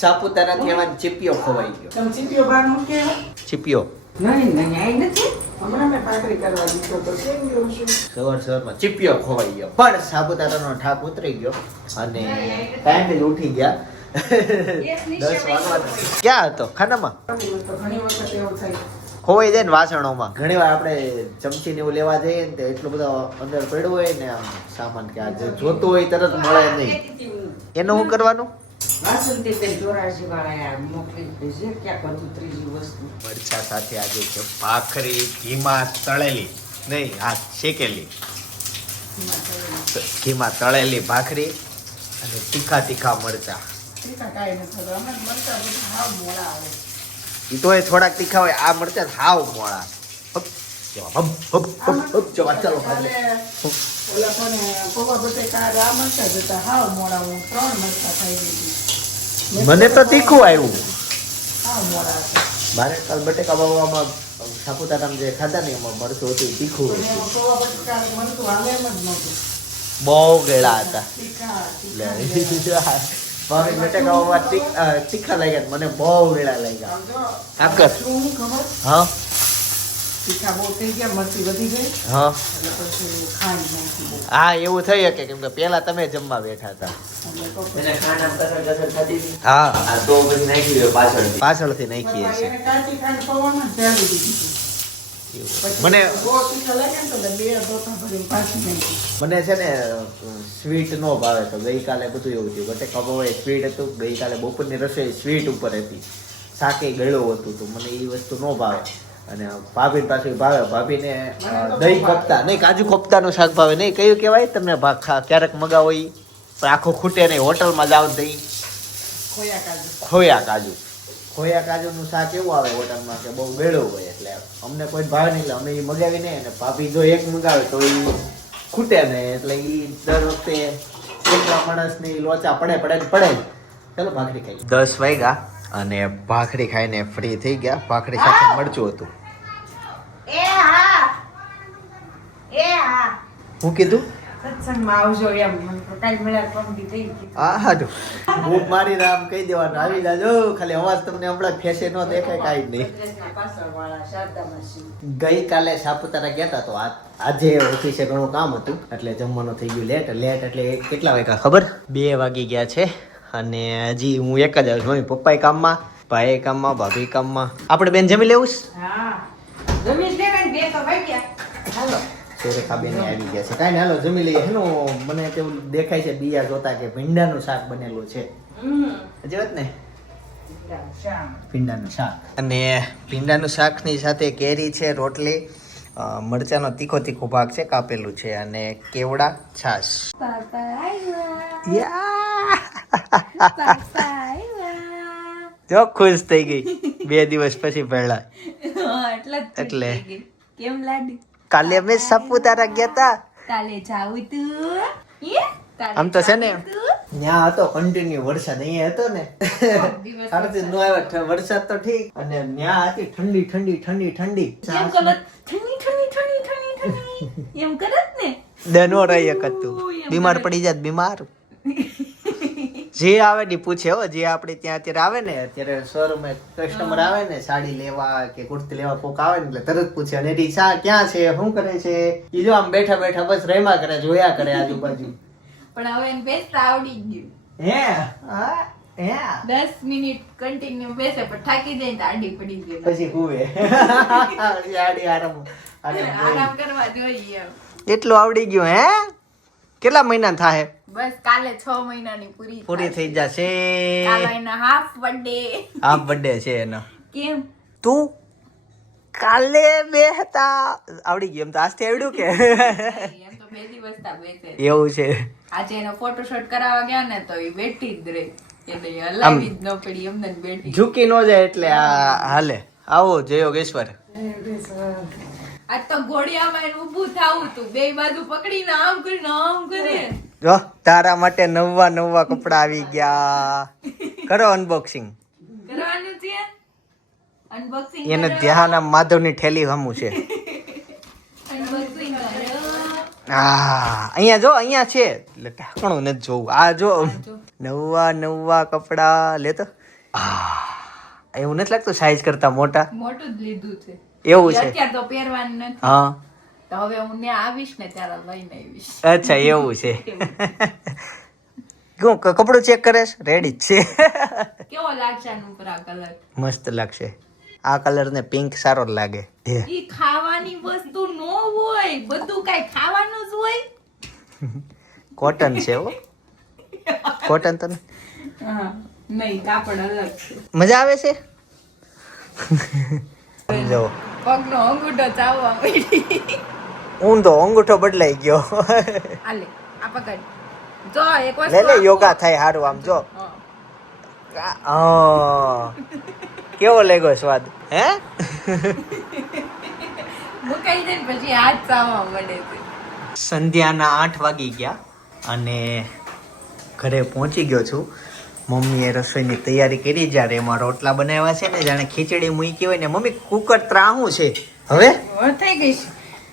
સાપુતારાથી એમાં ચીપિયો ખોવાઈ ગયો. તમે ચીપિયો બહાર મૂકે ચીપિયો. નહીં નહીં આઈ નથી. હમણાં મેં ભાખરી કરવા દીધો તો કેમ ગયો છું? સવાર સવારમાં ચીપિયો ખોવાઈ ગયો. પણ સાપુતારાનો ઠાક ઉતરી ગયો અને ટાઈમ જ ઉઠી ગયા. દસ વાગવા ક્યાં હતો? ખાનામાં? ઘણી વખત એવું થાય. ખોવાઈ જાય ને વાસણોમાં. ઘણી વાર આપણે ચમચી ને એવું લેવા જઈએ ને તો એટલો બધો અંદર પડ્યો હોય ને આમ સામાન કે આ જોતું હોય તરત મળે નહીં. એનું શું કરવાનું? મરચા સાથે આજે છે ભાખરી ઘીમાં તળેલી નહીં આ શેકેલી. ઘીમાં તળેલી. ભાખરી અને તીખા તીખા મરચા. એ તો એ થોડાક તીખા હોય આ મરચા હાવ મોળા. હપ, હપ, હપ, હપ, હપ, ચાલો ઓલા કોને પૌવા બટેકા આ મરચાં જ હાવ મોડા હું ત્રણ મરચા ખાઈ લીધી. મને તો તીખું આવ્યું. મારે કાલ બટેકા બાવામાં સાપુતારામાં જે ખાધા ને એમાં મરચું હતું તીખું બટેકા બહુ ગેળા હતા. તીખા લે. તીખા તીખ- લાગ્યા મને બહુ ગેળા લાગ્યા. હું? હા. એવું થઈ શકે કેમ કે પેલા તમે જમવા બેઠા હતા. હા. તો પછી પાછળ પાછળથી. નાખીએ છીએ. મને છે ને સ્વીટ નો ભાવે તો ગઈકાલે બધું એવું થયું. બટેકા બહુ સ્વીટ હતું ગઈકાલે બપોરની રસોઈ સ્વીટ ઉપર હતી. શાકે ગળ્યો હતું તો મને એ વસ્તુ નો ભાવે. અને ભાભી પાસે ભાવે ભાભીને દહીં કોફતા નહીં કાજુ કોફતાનું શાક ભાવે નહીં કયું કહેવાય? તમને ક્યારેક મગાવો પણ આખું ખૂટે નહીં હોટલમાં જાઓ દહીં ખોયા કાજુ. ખોયા કાજુ. ખોયા કાજુનું શાક એવું આવે હોટલમાં કે બહુ ગળ્યું હોય એટલે અમને કોઈ ભાવે નહીં એટલે અમે એ મગાવી નહીં અને ભાભી જો એક મગાવે તો એ ખૂટે નહીં એટલે એ દર વખતે એકલા માણસની લોચા પડે પડે પડે. ચાલો ભાખરી ખાઈ દસ વાગ્યા. અને ભાખરી ખાઈને ફ્રી થઈ ગયા. ભાખરી સાથે મરચું હતું. એ હા. એ હા. હું કીધું? બૂમ મારીને આમ કહી દેવાનું. આવી જાજો ખાલી અવાજ તમને હમણાં ફેસે ન દેખાય કાંઈ જ નહીં. ગઈકાલે સાપુતારા ગયા હતા તો આ- આજે ઓફિસે ઘણું કામ હતું. એટલે જમવાનું થઈ ગયું લેટ લેટ એટલે કેટલા વાગ્યા ખબર? બે વાગી ગયા છે. અને હજી હું એક જ આવ્યો છું પપ્પાએ કામમાં ભાઈ કામમાં ભાભી કામમાં. આપણે બેન જમી લેવું હા. જમીશ લે કાંઈ? બે તો વાગ્યા હાલો. સુરેખા બેન આવી ગયા છે. કાંઈ હાલો જમી લઈએ. હેનું મને તેવું દેખાય છે બીયા જોતા કે ભીંડાનું શાક બનેલું છે. હજી વાત ને? ભીંડાનું શાક. અને ભીંડાનું શાકની સાથે કેરી છે રોટલી મરચાંનો તીખો તીખો ભાગ છે કાપેલું છે અને કેવડા છાશ. જો ખુશ થઈ ગઈ બે દિવસ પછી પહેલા એટલે એટલે. કેમ લાડી કાલે અમે સાપુતારા ગયા હતા કાલે જાવું તું આમ તો છે ને ત્યાં હતો કન્ટિન્યુ વરસાદ અહીંયા હતો ને દિવસ નો આવ્યો વરસાદ તો ઠીક અને ત્યાં હતી ઠંડી ઠંડી ઠંડી ઠંડી એમ કરો ઠંડી ઠંડી ઠંડી ઠંડી ઠંડી એમ કરત ને દનો રહી એક હતું બીમાર પડી જાત બીમાર જે આવે ને પૂછે હો જે આપણે ત્યાં અત્યારે આવે ને અત્યારે શોરૂમે કસ્ટમર આવે ને સાડી લેવા કે કુર્તી લેવા કોક આવે ને એટલે તરત પૂછે અને એની શા ક્યાં છે? શું કરે છે? એ જો આમ બેઠા બેઠા બસ રેમા કરે જોયા કરે આજુબાજુ. પણ હવે એને બેસતા આવડી ગયું. હે? હા? દસ મિનિટ કન્ટિન્યુ બેસે પણ થાકી જાય આડી પડી ગઈ. પછી હુવે. આડી આરામ આરામ કરવા જોઈએ એટલું આવડી ગયું હે? કેટલા મહિના થાય બસ કાલે છ મહિનાની પૂરી પૂરી થઈ. જશે. કાલે એના હાફ બર્થડે હાફ બર્થડે છે એનો. કેમ? તું કાલે બે હતા આવડી ગયું એમ તો આજથી આવડ્યું કે? એમ તો બે દિવસ તા બેસે. એવું છે. આજે એનો ફોટોશૂટ કરાવવા ગયા ને તો એ બેઠી જ રહી. એટલે હલાવી જ ન પડી એમને બેઠી. ઝૂકી ન જાય એટલે આ હાલે. આવો જય યોગેશ્વર. આજ તો ઘોડિયામાં ઊભું થાવું તું. બે બાજુ પકડીને આમ કરીને આમ કરીને. જો તારા માટે નવા નવા કપડા આવી ગયા. કરો અનબોક્સિંગ કરવાનું છે? અનબોક્સિંગ એને ધ્યાન આમ માધવની ઠેલી હમું છે. અનબોક્સિંગ હા અહીંયા જો અહીંયા છે. એટલે ઢાંકણું નથી જોવું. આ જો નવા નવા કપડા લેતો. એવું નથી લાગતું સાઈઝ કરતા મોટા? મોટું જ લીધું છે. એવું છે. અત્યારે તો પહેરવાનું નથી. હા. તો હવે હું ત્યાં આવીશ ને ત્યારે લઈને આવીશ. અચ્છા એવું છે. કેવું કપડું ચેક કરે છે? રેડી જ છે. કેવો લાગશે આનું ઉપર આ કલર મસ્ત લાગશે. આ કલર ને પિંક સારો જ લાગે. ઈ ખાવાની વસ્તુ નો હોય. બધું કાઈ ખાવાનું જ હોય. કોટન છે હો. કોટન તો નહીં. કાપડ અલગ છે. મજા આવે છે? સમજો પગનો અંગૂઠો ચાવવા મળી ઊંધો અંગૂઠો બદલાઈ ગયો. આલે આ પકડ. જો એક વસ્તુ લે લે યોગા થાય હારું આમ જો. કેવો લાગ્યો સ્વાદ હે? મુકાઈ દે પછી હાથ ચાવવા મળે છે. સંધ્યાના આઠ વાગી ગયા અને ઘરે પહોંચી ગયો છું. મમ્મીએ રસોઈની તૈયારી કરી જ્યારે એમાં રોટલા બનાવ્યા છે ને જાણે ખીચડી મૂકી હોય ને મમ્મી કુકર ત્રાહું છે. હવે? થઈ ગઈ છે.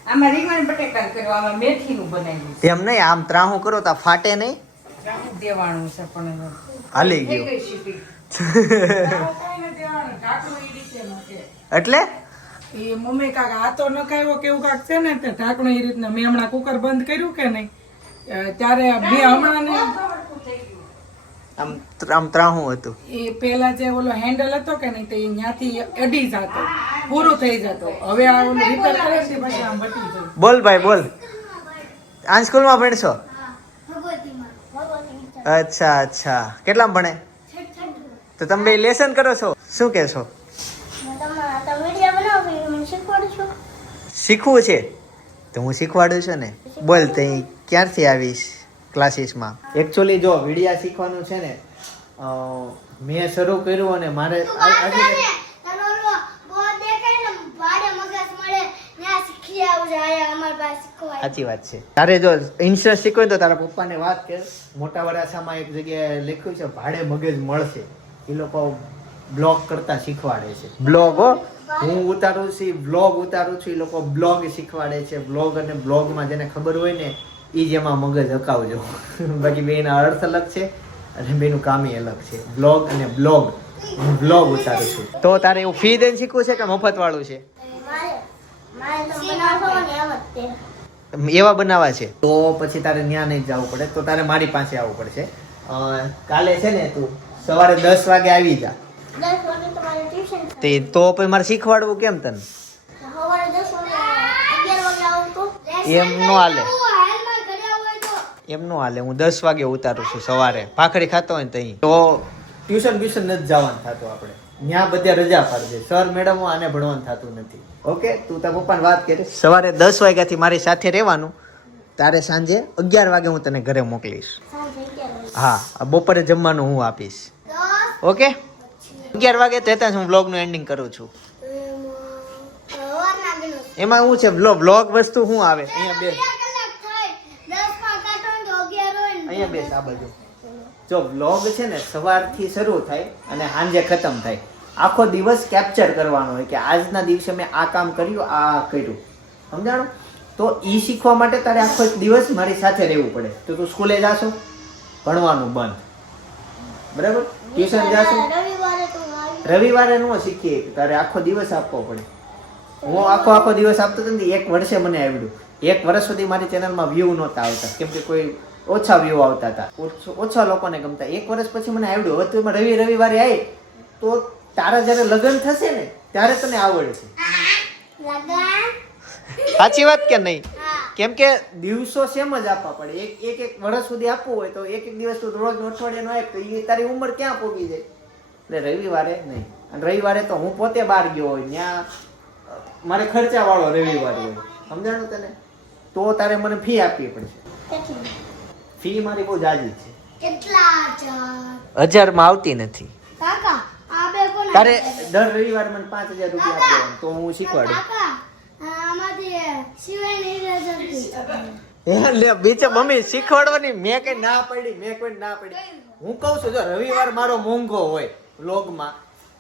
આમાં રીંગણ બટેકા કર્યો આમાં મેથીનું બનાવ્યું એમ નહીં આમ ત્રાહું કરો તો ફાટે નહીં? દેવાનું છે પણ હાલી ગયું. એટલે? એ મમ્મી કાક આ તો નખાયો કેવું કાક છે ને તે ઢાંકણું એ રીતના મેં હમણાં કુકર બંધ કર્યું કે નહીં? ત્યારે બે હમણાં ને આમ આમ ત્રાહું હતું. એ પેલા જે ઓલો હેન્ડલ હતો કે નહીં તે ત્યાંથી અડી જતો પૂરું થઈ જતો. હવે આ ઓલો રિપેર કરે છે પછી આમ વટી જાય. બોલ ભાઈ બોલ. આ સ્કૂલમાં ભણશો? અચ્છા અચ્છા. કેટલામાં ભણે? તો તમે બે લેસન કરો છો? શું કહેશો? શીખવું છે? તો હું શીખવાડું છું ને. બોલ તઈ ક્યારથી આવીશ? ક્લાસીસમાં એકચ્યુઅલી જો વિડિયા શીખવાનું છે ને મેં શરૂ કર્યું અને મારે સાચી વાત છે. તારે જો ઇન્સ્ટન્ટ શીખવે તો તારા પપ્પાને વાત કે મોટા વરાછામાં એક જગ્યાએ લખ્યું છે ભાડે મગજ મળશે. એ લોકો બ્લોગ કરતા શીખવાડે છે. બ્લોગ હો? હું ઉતારું છું બ્લોગ ઉતારું છું એ લોકો બ્લોગ શીખવાડે છે. બ્લોગ અને બ્લોગમાં જેને ખબર હોય ને એ જેમાં મગજ હકાવજો. બાકી બેના અર્થ અલગ છે અને બેનું કામ અલગ છે. બ્લોગ અને બ્લોગ. હું બ્લોગ ઉતારું છું. તો તારે એવું ફી દઈને શીખવું છે કે મફત વાળું છે? એવા બનાવવા છે. તો પછી તારે ત્યાં નહીં જવું પડે. તો તારે મારી પાસે આવવું પડશે. કાલે છે ને તું? સવારે દસ વાગે આવી જા. તે તો પછી મારે શીખવાડવું કેમ તને? એમ નો હાલે. એમ નો હાલે. હું દસ વાગે ઉતારું છું સવારે. ભાખરી ખાતો હોય ને તઈ. તો ટ્યુશન ટ્યુશન નથી જવાનું થતું આપણે. ત્યાં બધા રજા પાડજે. સર મેડમ આને ભણવાનું થતું નથી. ઓકે? તું તો પપ્પાને વાત કરી સવારે દસ વાગ્યાથી મારી સાથે રહેવાનું. તારે સાંજે અગિયાર વાગે હું તને ઘરે મોકલીશ. હા બપોરે જમવાનું હું આપીશ. ઓકે? અગિયાર વાગે તેતા હું વ્લોગનું એન્ડિંગ કરું છું. એમાં શું છે બ્લોગ વ્લોગ વસ્તુ શું આવે. અહીંયા બે. અહીંયા બેસ આ બાજુ. જો વ્લોગ છે ને સવારથી શરૂ થાય અને સાંજે ખતમ થાય. આખો દિવસ કેપ્ચર કરવાનો હોય કે આજના દિવસે મેં આ કામ કર્યું આ કર્યું. સમજાણો? તો એ શીખવા માટે તારે આખો દિવસ મારી સાથે રહેવું પડે. તો તું સ્કૂલે જાશો? ભણવાનું બંધ. બરાબર? ટ્યુશન જાશો? રવિવારે નો શીખીએ તારે આખો દિવસ આપવો પડે. હું આખો આખો દિવસ આપતો હતો ને એક વર્ષે મને આવડ્યું. એક વર્ષ સુધી મારી ચેનલમાં વ્યૂ નહોતા આવતા. કેમ કે કોઈ ઓછા વ્યૂ આવતા હતા. ઓછ- ઓછા લોકોને ગમતા. એક વર્ષ પછી મને આવડ્યું. હવે તું રવિ રવિવારે આવી તો તારા જ્યારે લગ્ન થશે ને ત્યારે તને આવડશે. સાચી વાત કે નહીં? કેમ કે દિવસો સેમ જ આપવા પડે. એક એક એક વર્ષ સુધી આપવું હોય તો એક એક દિવસ તું રોજ અઠવાડિયાનો આપ તો એ તારી ઉંમર ક્યાં પોગી જાય? એટલે રવિવારે નહીં. અને રવિવારે તો હું પોતે બહાર ગયો હોય ત્યાં મારે ખર્ચા વાળો રવિવાર હોય. સમજાણું તને? તો તારે મને ફી આપવી પડશે. ફી મારી બહુ જાજી છે. કેટલા હજારમાં આવતી નથી. કાકા આ બે કોણ તારે દર રવિવાર મને પાંચ હજાર રૂપિયા આપી તો હું શીખવાડું. લે બીજે મમ્મી શીખવાડવાની મેં કઈ ના પડી મેં કોઈ ના પડી. હું કહું છું જો રવિવાર મારો મોંઘો હોય વ્લોગમાં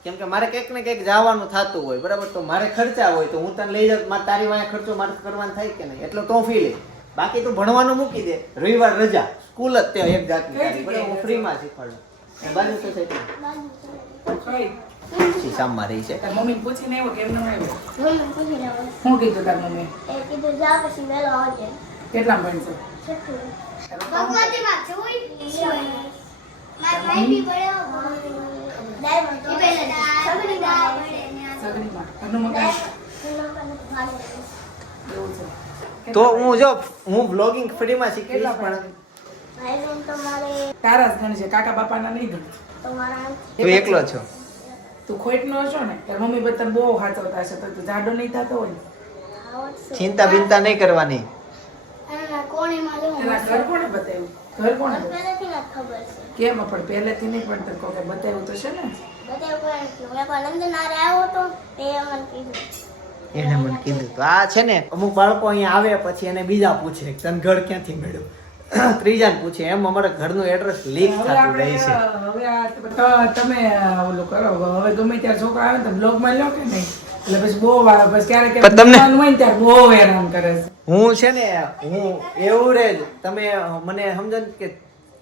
કેમ કે મારે કંઈક ને કંઈક જવાનું થતું હોય બરાબર? તો મારે ખર્ચા હોય તો હું તને લઈ જાઉં મારે તારી વાંહે ખર્ચો મારે કરવાનો થાય કે નહીં? એટલે તો ફી લે બાકી તું ભણવાનું મૂકી દે. રવિવાર રજા. સ્કૂલ જ તે એક જાતની હું ફ્રીમાં શીખવાડું. બાજુ સોસાયટી શામમાં રહી છે. તાર પૂછીને આવ્યો કેમ ન આવ્યો? મમ્મી પૂછી શું કીધું તાર મમ્મી? એ કીધું જા પછી મેલો આવજે. કેટલા ભણશે? ભગવતીમાં જોઈ મારા ભાઈ બી પડ્યો ડાયમંડ એ પહેલા સગડી ગા સગડીમાં. ઘરનું મકાન? એવું છે. તો હું જો હું બ્લોગિંગ ફ્રીમાં શીખીશ કેટલા પણ તારા જ ગણ છે કાકા બાપાના નહીં ગણ તું એકલો છો? તું ખોટ નો છો ને તાર મમ્મી બધા બહુ હાચવતા હશે તો તું જાડો નહીં થતો હોય ને. ચિંતા બિંતા નહીં કરવાની. ઘર કોણે બતાવ્યું? ઘર કોણે બતાવ્યું? પહેલેથી જ ખબર છે. કેમ પણ પહેલેથી નહીં પણ તને કોકે બતાવ્યું તો છે ને? આવ્યો તે કીધું. એને મને કીધું તો આ છે ને અમુક બાળકો અહીંયા આવે પછી એને બીજા પૂછે તને ઘર ક્યાંથી મળ્યું? ત્રીજાને પૂછે એમ અમારા ઘરનું એડ્રેસ લીક થતું રહે છે. હવે તમે ઓલું કરો હવે ગમે ત્યારે છોકરા આવે ને તો બ્લોગમાં લો કે નહીં? એટલે પછી બહુ વાર પછી ક્યારેક પણ તમને- હોય ત્યારે બહુ હેરાન કરે છે. હું છે ને હું એવું રે તમે મને સમજો કે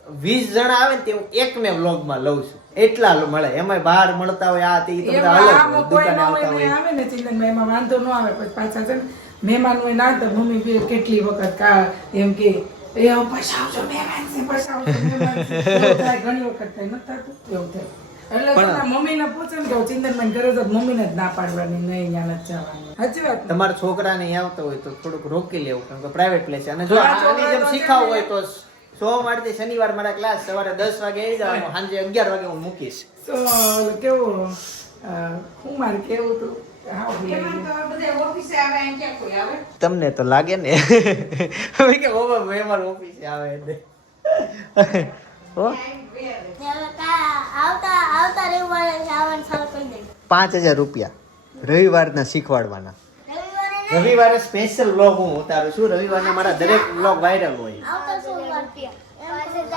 વીસ જણા આવે ને તે હું એકને વ્લોગમાં લઉં છું. એટલા મળે. એમાં બહાર મળતા હોય આ તે તો બધા અલગ દુકાને આવતા હોય. આવે ને ચિંતન એમાં વાંધો ન આવે પછી પાછા છે ને મહેમાન હોય ના તો મમ્મી કેટલી વખત કા એમ કે એ હવે આવજો મહેમાન છે એવું થાય ઘણી વખત થાય નથી થતું એવું થાય. તમારા છોકરાને આવતો હોય તો થોડુંક રોકી લેવું કારણ કે પ્રાઇવેટ પ્લેસ અને જો શીખાવું હોય તો સોમવારથી શનિવાર મારા ક્લાસ સવારે દસ વાગે આવી જવાનું સાંજે અગિયાર વાગે હું મૂકીશ. તો કેવું હું મારે કેવું તું? તમને તો લાગે ને. કે ઓફિસે આવે એટલે. પાંચ હજાર રૂપિયા રવિવારના શીખવાડવાના. રવિવારે સ્પેશિયલ વ્લોગ હું ઉતારું છું. રવિવારના મારા દરેક વ્લોગ વાયરલ હોય.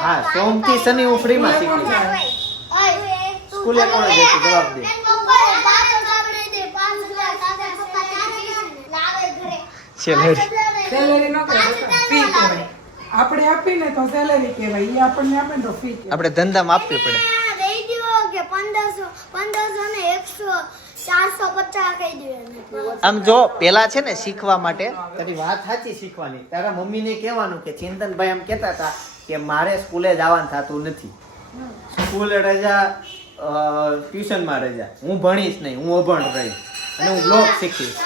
હા સોમથી શનિ હું ફ્રીમાં શીખું સ્કૂલે કોણ જશે? જવાબ દે. આપણે આપીને તો સેલેરી કહેવાય. એ આપણને આપે તો ફી આપણે ધંધામાં આપવી પડે. પંદરસો પંદરસો ને એકસો આમ જો પેલા છે ને શીખવા માટે. તારી વાત સાચી શીખવાની. તારા મમ્મીને કહેવાનું કે ચિંતનભાઈ એમ કહેતા હતા કે મારે સ્કૂલે જવાનું થતું નથી. સ્કૂલે રજા ટ્યુશનમાં રજા. હું ભણીશ નહીં હું અભણ રહીશ. અને હું બ્લોગ શીખીશ.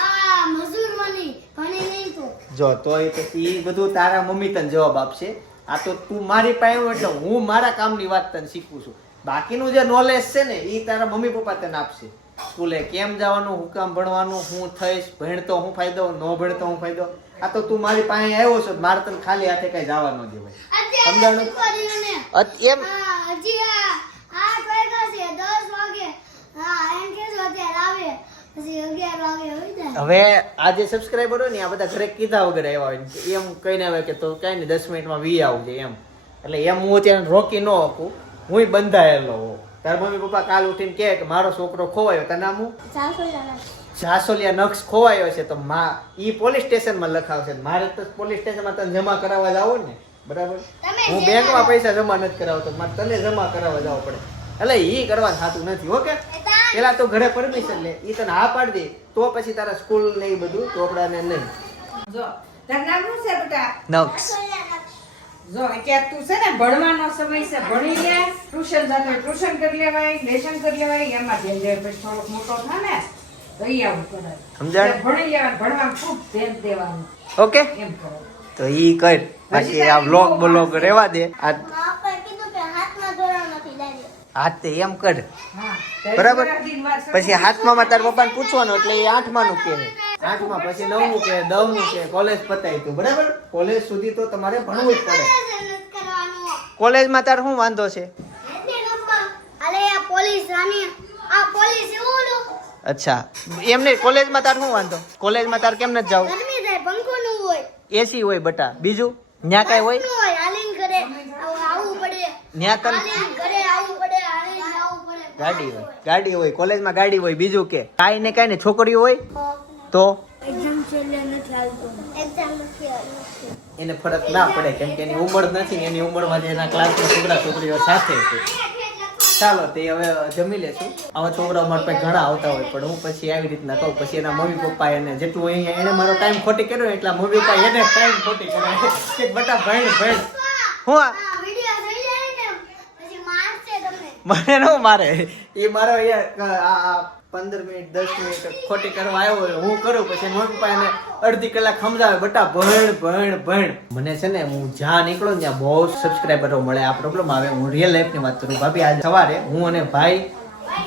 નહીં તો. જો તોય પછી એ બધું તારા મમ્મી તને જવાબ આપશે. આ તો તું મારી પાસે એટલે હું મારા કામની વાત તને શીખું છું. બાકીનું જે નોલેજ છે ને એ તારા મમ્મી પપ્પા તને આપશે. સ્કૂલે કેમ જવાનું હું કામ ભણવાનું હું થઈશ ભણતો હું ફાયદો ન ભણતો હું ફાયદો? આ તો તું મારી પાસે આવ્યો છો મારે તને ખાલી હાથે કઈ જવા ન દેવાય સમજાણું? એમ? હજી આ છે વાગે. હા આવે. હવે આ જે સબસ્ક્રાઈબર હોય ને આ બધા ઘરે કીધા વગર આવ્યા હોય એમ કહીને આવે કે તો કઈ નહીં દસ મિનિટમાં વી આવજે એમ. એટલે એમ હું ત્યાં રોકી ન શકું હું બંધાયેલો હોઉં. તારા મમ્મી પપ્પા કાલ ઉઠીને કહે કે મારો છોકરો ખોવાયો તાર નામ હું? જાસોલિયા નક્ષ ખોવાયો છે તો મા ઈ પોલીસ સ્ટેશનમાં લખાવશે મારે તો પોલીસ સ્ટેશનમાં તને જમા કરાવવા જાવ ને બરાબર? હું બેંકમાં પૈસા જમા નથી કરાવતો મારે તને જમા કરાવવા જવું પડે. એટલે ઈ કરવા થતું નથી ઓકે પેલા તો ઘરે પરમિશન લે ઈ તને હા પાડી દે તો પછી તારા સ્કૂલ ને ઈ બધું ચોપડા ને નહીં. જો તારું નામ શું છે બેટા? નક્ષ જો અત્યારે તું છે ને ભણવાનો સમય છે ભણી લે. ટ્યુશન જાતો ટ્યુશન કરી લેવાય લેશન કરી લેવાય. એમાં ધ્યાન દેવાય પછી થોડોક મોટો થાય ને તો એ આવું કરે. સમજાય ભણી લેવાનું ભણવામાં ખૂબ ધ્યાન દેવાનું. ઓકે. એમ કરો. તો ઈ કર. બાકી આ બ્લોગ બ્લોગ રેવા દે. આ આપણે કીધું કે હાથમાં ધોરણ નથી લાગે હાથ તે એમ કર. બરાબર? પછી હાથમાં તારા પપ્પાને પૂછવાનું એટલે એ આઠમાનું કહે. આઠમાં પછી નવમું કે દસમું કે કોલેજ પતાવી તું બરાબર? કોલેજ સુધી તો તમારે ભણવું જ પડે. કોલેજમાં તાર શું વાંધો છે? એટલે પપ્પા અલે આ પોલીસ રાની આ પોલીસ એવું ઓલું અચ્છા. એમ નહીં કોલેજમાં તાર શું વાંધો? કોલેજમાં તાર કેમ નથી જવું? ગરમી થાય પંખો નું હોય એસી હોય બટા. બીજું? ન્યા કાંઈ હોય? નું હોય હાલીન ઘરે આવું આવવું પડે. ન્યા તને હાલીન ઘરે આવવું પડે હાલીન આવવું પડે ગાડી હોય. ગાડી હોય કોલેજમાં ગાડી હોય બીજું કે. કાંઈ ને કાંઈ ને છોકરીઓ હોય તો? એને ફરક ના પડે કેમ કે એની ઉંમર નથી એની ઉંમરમાં એના ક્લાસના છોકરા છોકરીઓ સાથે છે. ચાલો તે હવે જમી લેશું. આવા છોકરા મારા પાસે ઘણા આવતા હોય પણ હું પછી આવી રીતના કહું. પછી એના મમ્મી પપ્પા એને જેટલું અહીંયા એને મારો ટાઈમ ખોટી કર્યો એટલા મમ્મી પપ્પા એને ટાઈમ ખોટી કર્યો. કે બટા ભાઈ ભાઈ હું આ- આ વીડિયો થઈ જાય ને પછી મારશે તમને મને નો મારે. એ મારો અહીંયા પંદર મિનિટ, દસ મિનિટ ખોટી કરવા આવ્યો હોય, હું કરું, પછી મમ્મી પપ્પા એને અડધી કલાક સમજાવે બટા, ભણ ભણ ભણ. મને છે ને, હું જ્યાં નીકળો ત્યાં બહુ સબસ્ક્રાઈબરો મળે. આ પ્રોબ્લેમ આવે, હું રિયલ લાઈફની વાત કરું. ભાભી, આજે સવારે હું અને ભાઈ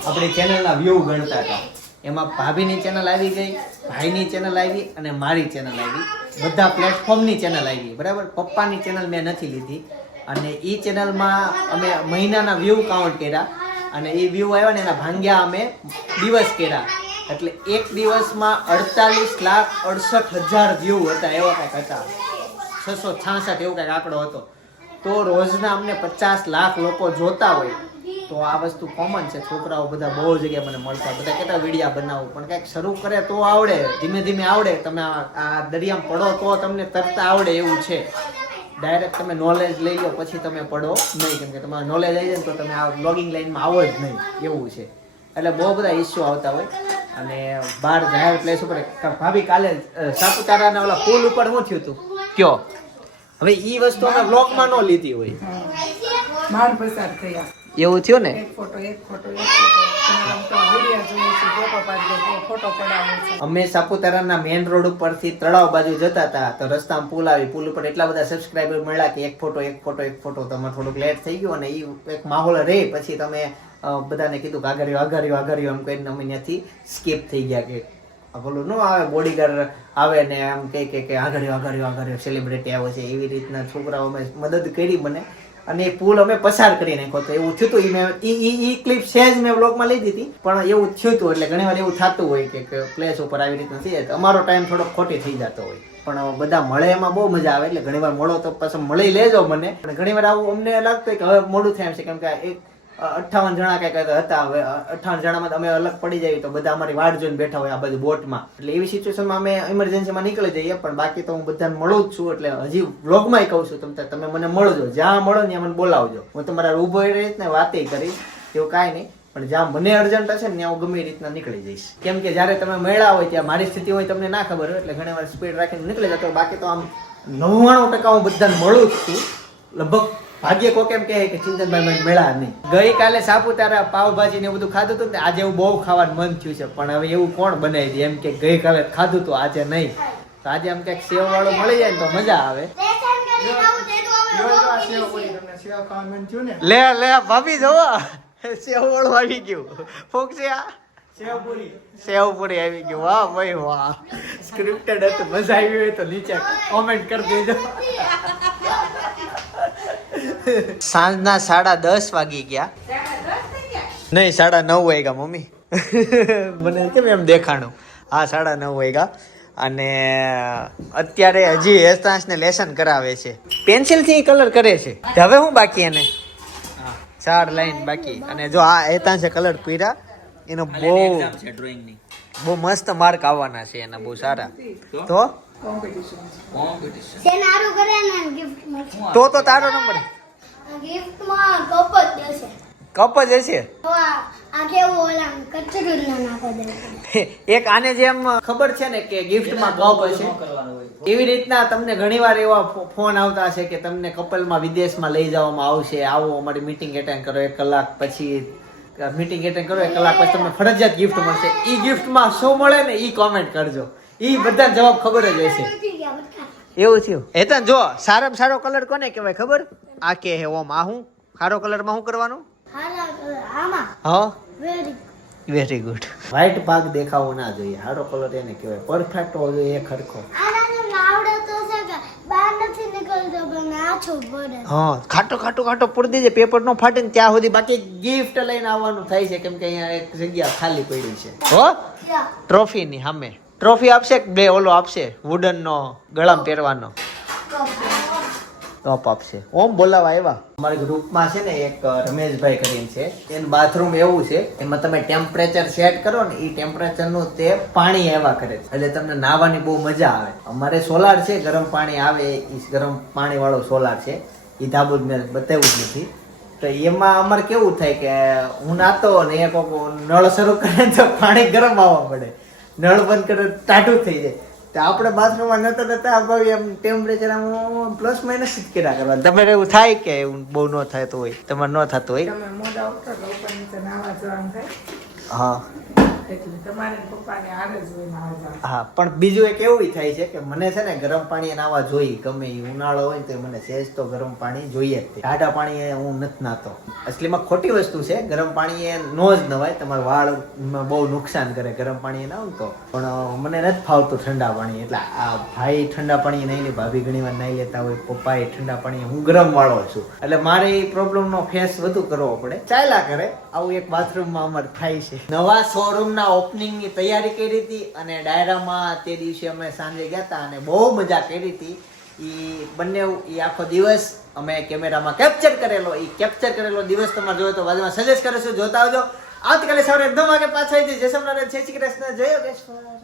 આપણી ચેનલના વ્યૂ ગણતા હતા. એમાં ભાભીની ચેનલ આવી ગઈ, ભાઈની ચેનલ આવી અને મારી ચેનલ આવી. બધા પ્લેટફોર્મની ચેનલ આવી. બરાબર? પપ્પાની ચેનલ મેં નથી લીધી. અને એ ચેનલમાં અમે મહિનાના વ્યૂ કાઉન્ટ કર્યા. અને એ વ્યૂ આવ્યા ને એના ભાંગ્યા અમે દિવસ કર્યા. એટલે એક દિવસમાં અડતાલીસ લાખ અડસઠ હજાર વ્યૂ હતા, એવા કંઈક હતા. છસો છાસઠ એવો કંઈક આંકડો હતો. તો રોજના અમને પચાસ લાખ લોકો જોતા હોય. તો આ વસ્તુ કોમન છે. છોકરાઓ બધા બહુ જગ્યાએ મને મળતા. બધા કેટલા વિડીયા બનાવું. પણ કંઈક શરૂ કરે તો આવડે. ધીમે ધીમે આવડે. તમે આ આ દરિયામાં પડો તો તમને તરતા આવડે એવું છે. ડાયરેક્ટ તમે નોલેજ લઈ લો પછી તમે પડો. નહીં કેમ કે તમારે નોલેજ આવી જાય તો તમે આ બ્લોગિંગ લાઈનમાં આવો જ નહીં. એવું છે. એટલે બહુ બધા ઇસ્યુ આવતા હોય. અને બહાર જાહેર પ્લેસ ઉપર ભાભી કાલે સાપુતારાના ઓલા પુલ ઉપર શું થયું હતું? કયો? હવે એ વસ્તુ અમે બ્લોગમાં ન લીધી હોય. માર પસાર થયા. એવું થયું ને? અમે સાપુતારાના મેઇન રોડ ઉપરથી તળાવ બાજુ જતા હતા તો રસ્તામાં પુલ આવી પુલ ઉપર એટલા બધા સબસ્ક્રાઈબર મળ્યા કે એક ફોટો એક ફોટો એક ફોટો. તમારે થોડુંક લેટ થઈ ગયું અને એ એક માહોલ રહે. પછી તમે બધાને કીધું કે આગળ આગળ આગળ એમ કહીને અમે ત્યાંથી સ્કીપ થઈ ગયા કે પેલું ન આવે બોડીગાર્ડ આવે ને આમ કહે કે આગળ આગળ આગળ્યો સેલિબ્રિટી આવે છે. એવી રીતના છોકરાઓ અમે મદદ કરી મને. અને એ પુલ અમે પસાર કરી નાખ્યો તો એવું થયું હતું એ મેં, ઈ ક્લિપ સેજ મેં બ્લોગમાં લઈ દીધી. પણ એવું થયું હતું એટલે ઘણીવાર એવું થતું હોય કે- પ્લેસ ઉપર આવી રીતના થઈ જાય અમારો ટાઈમ થોડો ખોટી થઈ જતો હોય. પણ બધા મળે એમાં બહુ મજા આવે એટલે ઘણીવાર મળો તો પછી મળી લેજો મને. પણ ઘણીવાર આવું અમને લાગતું કે હવે મોડું થાય છે. કેમ કે એક અઠ્ઠાવન જણા કંઈક હતા, હવે અઠાવન જણામાં અમે અલગ પડી જઈએ તો બધા અમારી વાડ જોઈને બેઠા હોય આ બધું બોટમાં. એટલે એવી સિચ્યુએશનમાં અમે ઇમરજન્સીમાં નીકળી જઈએ, પણ બાકી તો હું બધાને મળું જ છું, એટલે હજી વ્લોગમાં કહું છું તમે તમે મને મળજો. જ્યાં મળો ને ત્યાં મને બોલાવજો. હું તમારા ઊભો એ રીતને વાતે કરીશ, એવું કાંઈ નહીં, પણ જ્યાં મને અર્જન્ટ હશે ને ત્યાં હું ગમે રીતના નીકળી જઈશ. કેમ કે જ્યારે તમે મેળા હોય ત્યાં મારી સ્થિતિ હોય તમને ના ખબર એટલે ઘણી વાર સ્પીડ રાખીને નીકળી જતો બાકી તો આમ નવ્વાણું ટકા હું બધાને મળું જ છું. લગભગ ભાગ્ય કોક એમ કહે કે ચિંતનભાઈ મને મળ્યા નહીં. ગઈકાલે સાપુતારા પાવભાજી ને એવું બધું ખાધું હતું ને આજે એવું બહુ ખાવાનું મન થયું છે. પણ હવે એવું કોણ બનાવી દે? એમ કે ગઈકાલે ખાધું હતું આજે નહીં. તો આજે આમ કંઈક સેવ વાળું મળી જાય ને તો મજા આવે. લે લે ભાભી જોવો સેવ વાળું આવી ગયું. ફૂક છે આ? સેવપુરી સેવ આવી ગયું. વાહ ભાઈ વાહ. સ્ક્રિપ્ટેડ હતું. મજા આવી હોય તો નીચે કોમેન્ટ કરી દેજો. સાંજના સાડા દસ વાગી ગયા. નહીં સાડા નવ વાગ્યા મમ્મી. મને કેમ એમ દેખાણું? હા સાડા નવ વાગ્યા. અને અત્યારે હજી હેસ્તાંશને લેસન કરાવે છે. પેન્સિલથી કલર કરે છે. હવે હું બાકી એને? ચાર લાઈન બાકી. અને જો આ હેતાંશે કલર પીરા એનો બહુ બહુ મસ્ત માર્ક આવવાના છે એના બહુ સારા. તો. તો? તો તારો નંબર કપ જ દેશે. કપ જ હશે. એક આને જેમ ખબર છે ને કે ગિફ્ટમાં કપ હશે? એવી રીતના તમને ઘણીવાર એવા ફોન આવતા હશે કે તમને કપલમાં વિદેશમાં લઈ જવામાં આવશે આવો અમારી મીટિંગ એટેન્ડ કરો એક કલાક પછી મીટિંગ એટેન્ડ કરો એક કલાક પછી તમને ફરજિયાત ગિફ્ટ મળશે. ઈ ગિફ્ટમાં શું મળે ને ઈ કોમેન્ટ કરજો. ઈ બધા જવાબ ખબર જ હશે. એવું થયું? એ તો જો સારામાં સારો કલર કોને કહેવાય ખબર? આ કે હે ઓમ? આ હું? સારો કલરમાં શું કરવાનું? હા? Very વેરી ગુડ વ્હાઇટ ભાગ દેખાવો ના જોઈએ. હારો કલર એને કહેવાય. પરફેક્ટ હોવો જોઈએ એ ખરખો હા ખાટો ખાટો ખાટો પૂરી દેજે. પેપર નો ફાટે ને ત્યાં સુધી બાકી ગિફ્ટ લઈને આવવાનું થાય છે. કેમ કે અહીંયા એક જગ્યા ખાલી પડી છે. હો. ટ્રોફી ની સામે. ટ્રોફી આપશે બે? ઓલો આપશે? વુડન નો ગળામાં પહેરવાનો. કપ આપશે ઓમ, બોલાવા આવ્યા. અમારા ગ્રુપમાં છે ને એક રમેશભાઈ કરીને છે. એનું બાથરૂમ એવું છે, એમાં તમે ટેમ્પરેચર સેટ કરો ને એ ટેમ્પરેચરનું તે પાણી આવ્યા કરે છે. એટલે તમને નાહવાની બહુ મજા આવે. અમારે સોલાર છે, ગરમ પાણી આવે એ ગરમ પાણી વાળો સોલાર છે. એ ધાબુ જ મેં બતાવ્યું જ નથી. તો એમાં અમારે કેવું થાય કે, હું નાતો ને એ કોક નળ શરૂ કરે તો પાણી ગરમ આવવા પડે. નળ બંધ કરે ટાટું થઈ જાય. તો આપણે બાથરૂમમાં નતા નતા ભાઈ એમ ટેમ્પરેચર આમ પ્લસ માઇનસ જ કર્યા કરવા તમારે એવું થાય કે એવું બહુ ન થતું હોય? તમારે ન થતું હોય? તમે મોઢા ઉઠો તો ઉપર નીચે નાવા જવાનું થાય. હા. હા, પણ બીજું એક એવું થાય છે કે મને છે ને ગરમ પાણી નાવા જોઈએ ગમે એ ઉનાળો હોય તો મને સહેજ તો ગરમ પાણી જોઈએ જ. ટાઢા પાણી હું નથી નાતો. અસલીમાં ખોટી વસ્તુ છે, ગરમ પાણી એ નો જ નવાય, તમારા વાળમાં બહુ નુકસાન કરે ગરમ પાણી નાવ તો. પણ મને નથી ફાવતું ઠંડા પાણી, એટલે આ ભાઈ ઠંડા પાણી નહીં લે, ભાભી ઘણી વાર નહીં લેતા હોય પપ્પા એ ઠંડા પાણી, હું ગરમ વાળો છું. એટલે મારે એ પ્રોબ્લેમ નો ફેસ વધુ કરવો પડે. ચાલ્યા કરે, આવું એક બાથરૂમમાં અમારે થાય છે. નવા શોરૂમના ઓપનિંગની તૈયારી કરી હતી અને ડાયરામાં તે દિવસે અમે સાંજે ગયા હતા અને બહુ મજા કરી હતી. એ બંને એ આખો દિવસ અમે કેમેરામાં કેપ્ચર કરેલો, ઈ કેપ્ચર કરેલો દિવસ તમારે જોયો તો બાજુમાં સજેસ્ટ કરીશું, જોતા આવજો. આવતીકાલે સવારે એકદમ વાગે પાછા આવી જશે સોમનાથ જય શ્રી કૃષ્ણ, જય યોગેશ્વર.